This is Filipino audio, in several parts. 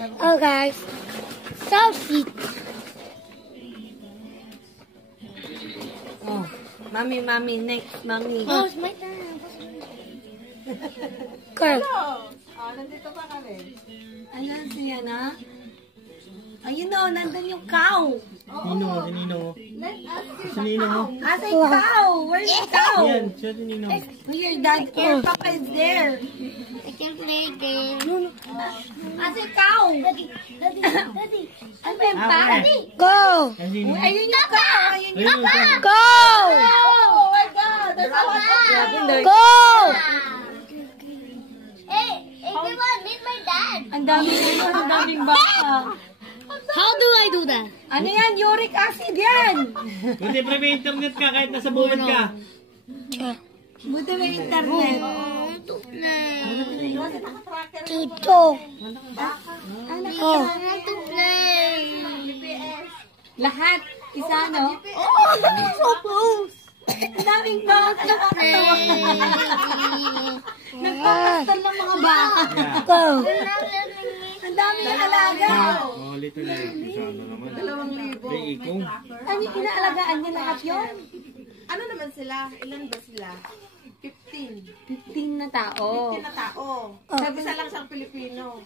Oh guys, so sweet. Oh, mommy, next, mommy. Oh, it's my turn. Girl. Oh, nandito pa kami. Ayan siya na. Ayun o, nandun yung cow. Nino, si Nino. Si Nino. Asa yung cow? Where's the cow? Yan, siya si Nino. Here, Dad. Your papa is there. I can play game. Asa yung cow? Daddy. Ano ba yung pa? Go. Yan si Nino. Ayun yung cow. Ayun yung Ayun, cow. Go. Oh my God. That's how I Go. Hey, everyone, meet my dad. Ang daming baka. How do I do that? Ano yan? Uric acid yan. Buti pa may internet ka kahit nasa bukid ka. Buti may internet. To play. Tuto. Oh. To play. Lahat. Isa, no? Oh, that's so close. Ang daming baka. Nakakatawa. Nagpapastal ng mga baka. Go. Ang daming alaga. Oh, little lady. Sana naman. 2,000. May ikong. Ano yung inaalagaan niya lahat yun? Ano naman sila? Ilan ba sila? 15. 15 na tao. 15 na tao. Sabi isa lang siyang Pilipino.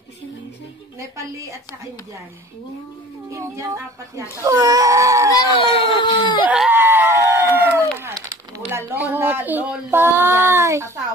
Nepali at saka Indian. Indian, 4 yata. Lahat. Mula lola, lolo, Bye. asawa.